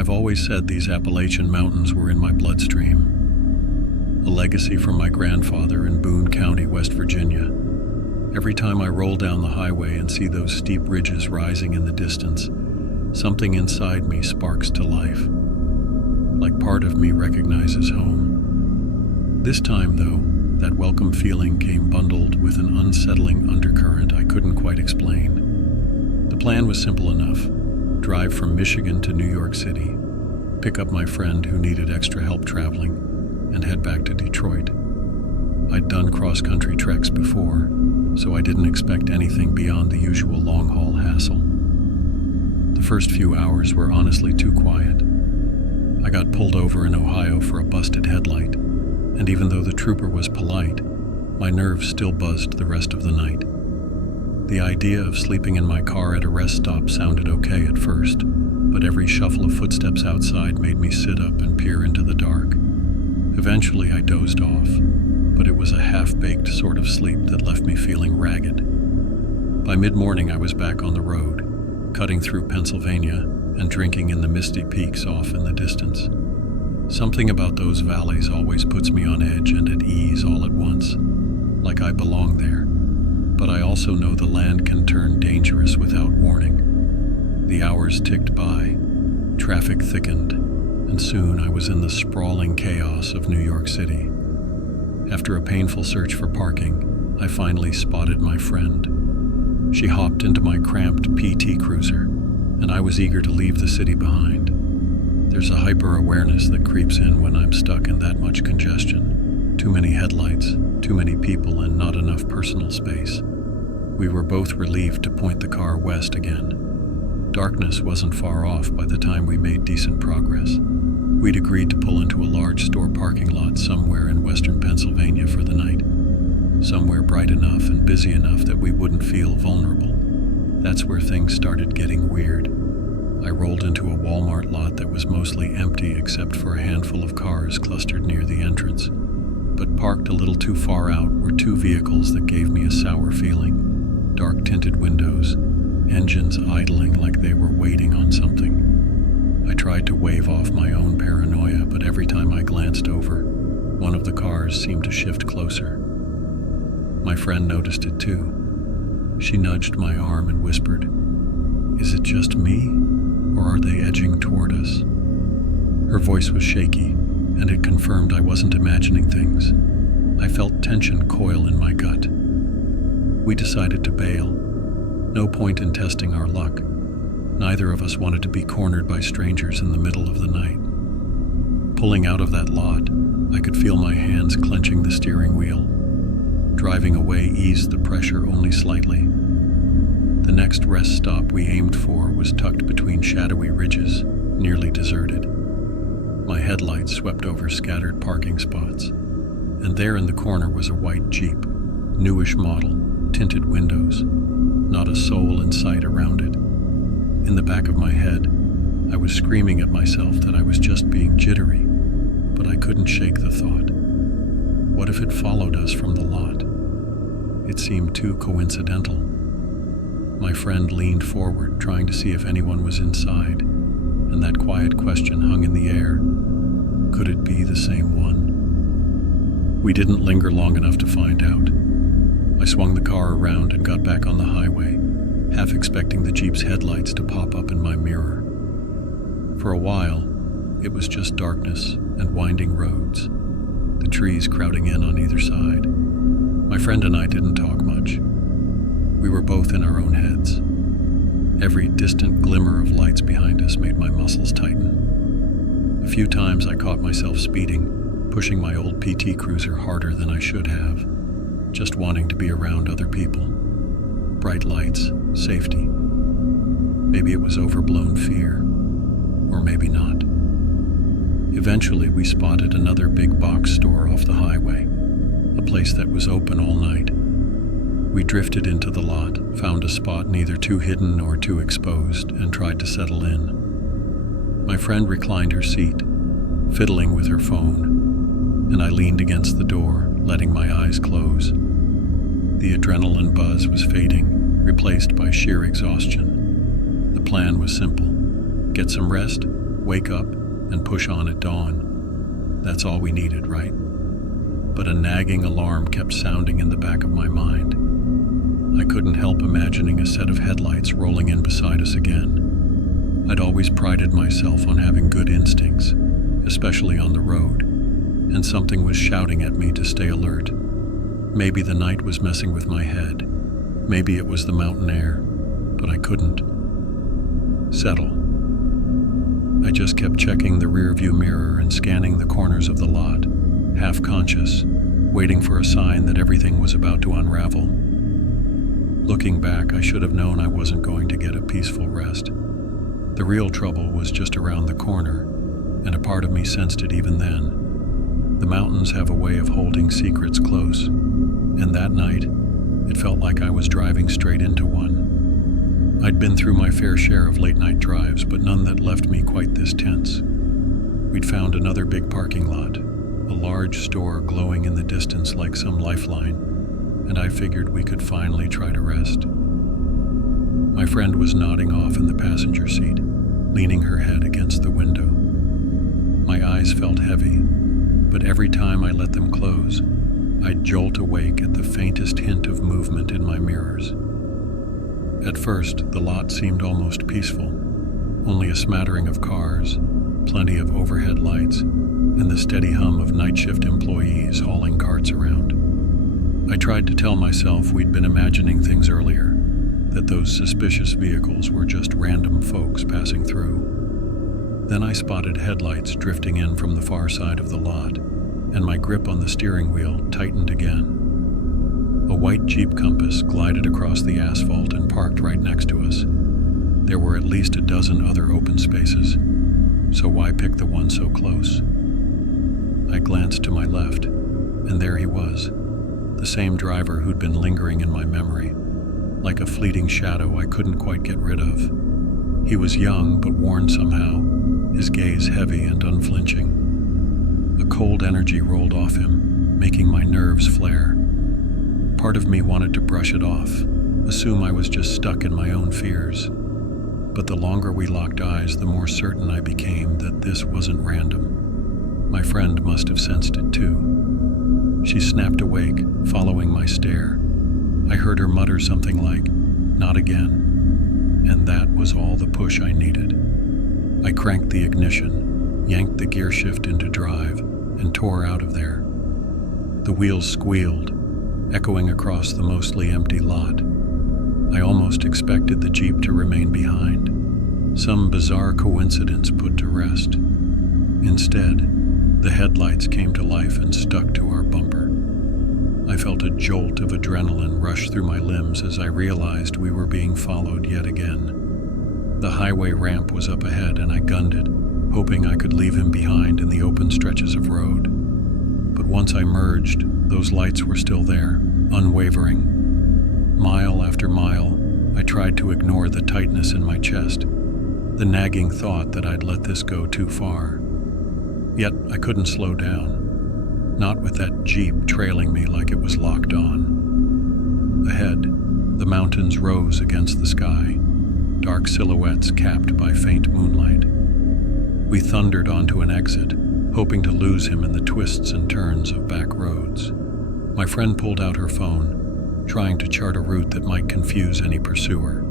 I've always said these Appalachian mountains were in my bloodstream, a legacy from my grandfather in Boone County, West Virginia. Every time I roll down the highway and see those steep ridges rising in the distance, something inside me sparks to life, like part of me recognizes home. This time, though, that welcome feeling came bundled with an unsettling undercurrent I couldn't quite explain. The plan was simple enough: drive from Michigan to New York City, pick up my friend who needed extra help traveling, and head back to Detroit. I'd done cross-country treks before, so I didn't expect anything beyond the usual long-haul hassle. The first few hours were honestly too quiet. I got pulled over in Ohio for a busted headlight, and even though the trooper was polite, my nerves still buzzed the rest of the night. The idea of sleeping in my car at a rest stop sounded okay at first, but every shuffle of footsteps outside made me sit up and peer into the dark. Eventually I dozed off, but it was a half-baked sort of sleep that left me feeling ragged. By mid-morning I was back on the road, cutting through Pennsylvania and drinking in the misty peaks off in the distance. Something about those valleys always puts me on edge and at ease all at once, like I belong there. But I also know the land can turn dangerous without warning. The hours ticked by, traffic thickened, and soon I was in the sprawling chaos of New York City. After a painful search for parking, I finally spotted my friend. She hopped into my cramped PT Cruiser, and I was eager to leave the city behind. There's a hyper-awareness that creeps in when I'm stuck in that much congestion. Too many headlights, too many people, and not enough personal space. We were both relieved to point the car west again. Darkness wasn't far off by the time we made decent progress. We'd agreed to pull into a large store parking lot somewhere in western Pennsylvania for the night. Somewhere bright enough and busy enough that we wouldn't feel vulnerable. That's where things started getting weird. I rolled into a Walmart lot that was mostly empty except for a handful of cars clustered near the entrance. But parked a little too far out were two vehicles that gave me a sour feeling. Dark tinted windows, engines idling like they were waiting on something. I tried to wave off my own paranoia, but every time I glanced over, one of the cars seemed to shift closer. My friend noticed it too. She nudged my arm and whispered, "Is it just me, or are they edging toward us?" Her voice was shaky, and it confirmed I wasn't imagining things. I felt tension coil in my gut. We decided to bail. No point in testing our luck. Neither of us wanted to be cornered by strangers in the middle of the night. Pulling out of that lot, I could feel my hands clenching the steering wheel. Driving away eased the pressure only slightly. The next rest stop we aimed for was tucked between shadowy ridges, nearly deserted. My headlights swept over scattered parking spots, and there in the corner was a white Jeep, newish model, tinted windows, not a soul in sight around it. In the back of my head, I was screaming at myself that I was just being jittery, but I couldn't shake the thought. What if it followed us from the lot? It seemed too coincidental. My friend leaned forward, trying to see if anyone was inside, and that quiet question hung in the air. Could it be the same one? We didn't linger long enough to find out. I swung the car around and got back on the highway, half expecting the Jeep's headlights to pop up in my mirror. For a while, it was just darkness and winding roads, the trees crowding in on either side. My friend and I didn't talk much. We were both in our own heads. Every distant glimmer of lights behind us made my muscles tighten. A few times I caught myself speeding, pushing my old PT Cruiser harder than I should have, just wanting to be around other people. Bright lights, safety. Maybe it was overblown fear, or maybe not. Eventually, we spotted another big box store off the highway, a place that was open all night. We drifted into the lot, found a spot neither too hidden nor too exposed, and tried to settle in. My friend reclined her seat, fiddling with her phone, and I leaned against the door, letting my eyes close. The adrenaline buzz was fading, replaced by sheer exhaustion. The plan was simple: get some rest, wake up, and push on at dawn. That's all we needed, right? But a nagging alarm kept sounding in the back of my mind. I couldn't help imagining a set of headlights rolling in beside us again. I'd always prided myself on having good instincts, especially on the road, and something was shouting at me to stay alert. Maybe the night was messing with my head. Maybe it was the mountain air, but I couldn't settle. I just kept checking the rearview mirror and scanning the corners of the lot, half conscious, waiting for a sign that everything was about to unravel. Looking back, I should have known I wasn't going to get a peaceful rest. The real trouble was just around the corner, and a part of me sensed it even then. The mountains have a way of holding secrets close, and that night, it felt like I was driving straight into one. I'd been through my fair share of late-night drives, but none that left me quite this tense. We'd found another big parking lot, a large store glowing in the distance like some lifeline, and I figured we could finally try to rest. My friend was nodding off in the passenger seat, leaning her head against the window. My eyes felt heavy, but every time I let them close, I'd jolt awake at the faintest hint of movement in my mirrors. At first, the lot seemed almost peaceful, only a smattering of cars, plenty of overhead lights, and the steady hum of night shift employees hauling carts around. I tried to tell myself we'd been imagining things earlier, that those suspicious vehicles were just random folks passing through. Then I spotted headlights drifting in from the far side of the lot, and my grip on the steering wheel tightened again. A white Jeep Compass glided across the asphalt and parked right next to us. There were at least a dozen other open spaces, so why pick the one so close? I glanced to my left, and there he was, the same driver who'd been lingering in my memory, like a fleeting shadow I couldn't quite get rid of. He was young but worn somehow, his gaze heavy and unflinching. A cold energy rolled off him, making my nerves flare. Part of me wanted to brush it off, assume I was just stuck in my own fears. But the longer we locked eyes, the more certain I became that this wasn't random. My friend must have sensed it too. She snapped awake, following my stare. I heard her mutter something like, "Not again." And that was all the push I needed. I cranked the ignition, yanked the gear shift into drive, and tore out of there. The wheels squealed, echoing across the mostly empty lot. I almost expected the Jeep to remain behind, some bizarre coincidence put to rest. Instead, the headlights came to life and stuck to our bumper. I felt a jolt of adrenaline rush through my limbs as I realized we were being followed yet again. The highway ramp was up ahead and I gunned it, hoping I could leave him behind in the open stretches of road. But once I merged, those lights were still there, unwavering. Mile after mile, I tried to ignore the tightness in my chest, the nagging thought that I'd let this go too far. Yet I couldn't slow down, not with that Jeep trailing me like it was locked on. Ahead, the mountains rose against the sky, dark silhouettes capped by faint moonlight. We thundered onto an exit, hoping to lose him in the twists and turns of back roads. My friend pulled out her phone, trying to chart a route that might confuse any pursuer.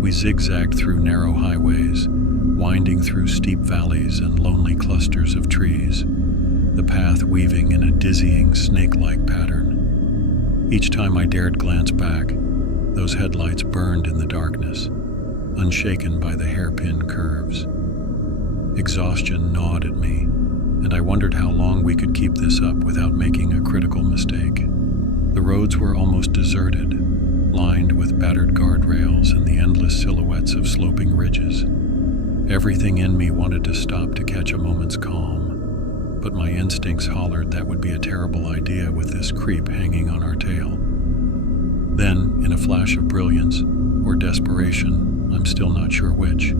We zigzagged through narrow highways, winding through steep valleys and lonely clusters of trees, the path weaving in a dizzying snake-like pattern. Each time I dared glance back, those headlights burned in the darkness, unshaken by the hairpin curves. Exhaustion gnawed at me, and I wondered how long we could keep this up without making a critical mistake. The roads were almost deserted, lined with battered guardrails and the endless silhouettes of sloping ridges. Everything in me wanted to stop to catch a moment's calm, but my instincts hollered that would be a terrible idea with this creep hanging on our tail. Then, in a flash of brilliance, or desperation, I'm still not sure which,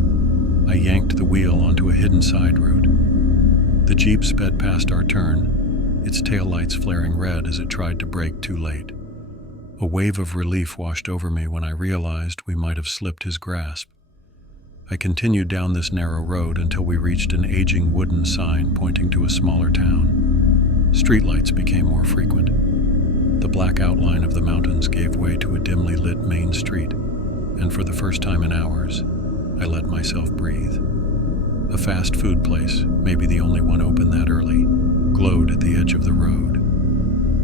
I yanked the wheel onto a hidden side road. The Jeep sped past our turn, its taillights flaring red as it tried to brake too late. A wave of relief washed over me when I realized we might have slipped his grasp. I continued down this narrow road until we reached an aging wooden sign pointing to a smaller town. Streetlights became more frequent. The black outline of the mountains gave way to a dimly lit main street, and for the first time in hours, I let myself breathe. A fast food place, maybe the only one open that early, glowed at the edge of the road.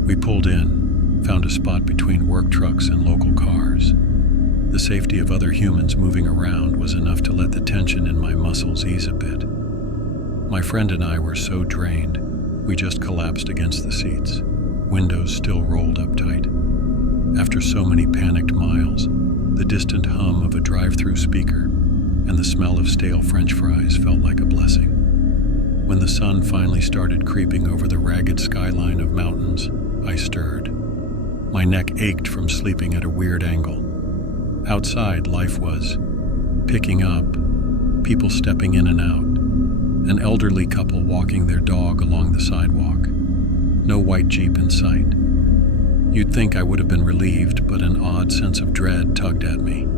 We pulled in, found a spot between work trucks and local cars. The safety of other humans moving around was enough to let the tension in my muscles ease a bit. My friend and I were so drained, we just collapsed against the seats, windows still rolled up tight. After so many panicked miles, the distant hum of a drive-through speaker and the smell of stale French fries felt like a blessing. When the sun finally started creeping over the ragged skyline of mountains, I stirred. My neck ached from sleeping at a weird angle. Outside, life was picking up, people stepping in and out, an elderly couple walking their dog along the sidewalk. No white Jeep in sight. You'd think I would have been relieved, but an odd sense of dread tugged at me.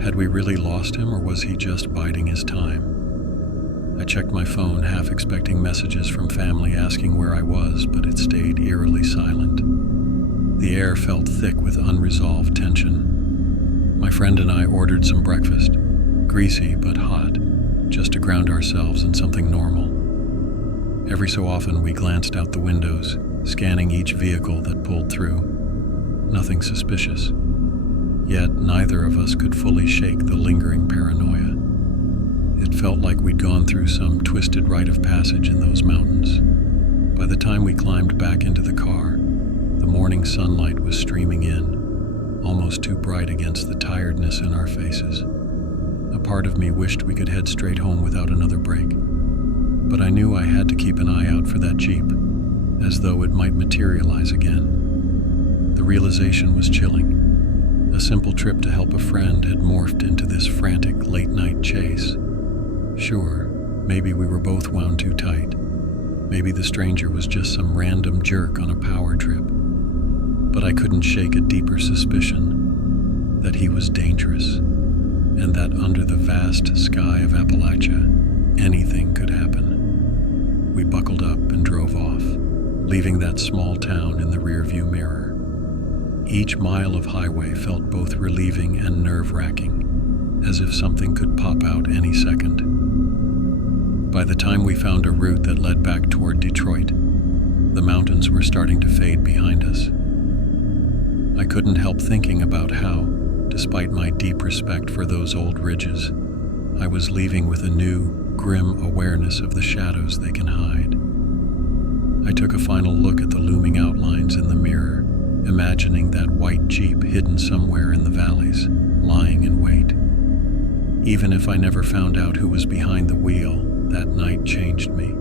Had we really lost him, or was he just biding his time? I checked my phone, half expecting messages from family asking where I was, but it stayed eerily silent. The air felt thick with unresolved tension. My friend and I ordered some breakfast, greasy but hot, just to ground ourselves in something normal. Every so often we glanced out the windows, scanning each vehicle that pulled through. Nothing suspicious. Yet neither of us could fully shake the lingering paranoia. It felt like we'd gone through some twisted rite of passage in those mountains. By the time we climbed back into the car, the morning sunlight was streaming in, almost too bright against the tiredness in our faces. A part of me wished we could head straight home without another break, but I knew I had to keep an eye out for that Jeep, as though it might materialize again. The realization was chilling. A simple trip to help a friend had morphed into this frantic late-night chase. Sure, maybe we were both wound too tight. Maybe the stranger was just some random jerk on a power trip. But I couldn't shake a deeper suspicion that he was dangerous, and that under the vast sky of Appalachia, anything could happen. We buckled up and drove off, leaving that small town in the rearview mirror. Each mile of highway felt both relieving and nerve-wracking, as if something could pop out any second. By the time we found a route that led back toward Detroit, the mountains were starting to fade behind us. I couldn't help thinking about how, despite my deep respect for those old ridges, I was leaving with a new, grim awareness of the shadows they can hide. I took a final look at the looming outlines in the mirror, imagining that white Jeep hidden somewhere in the valleys, lying in wait. Even if I never found out who was behind the wheel, that night changed me.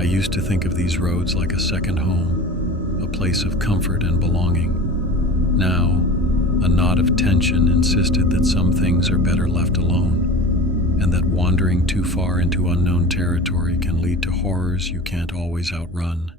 I used to think of these roads like a second home, a place of comfort and belonging. Now, a knot of tension insisted that some things are better left alone, and that wandering too far into unknown territory can lead to horrors you can't always outrun.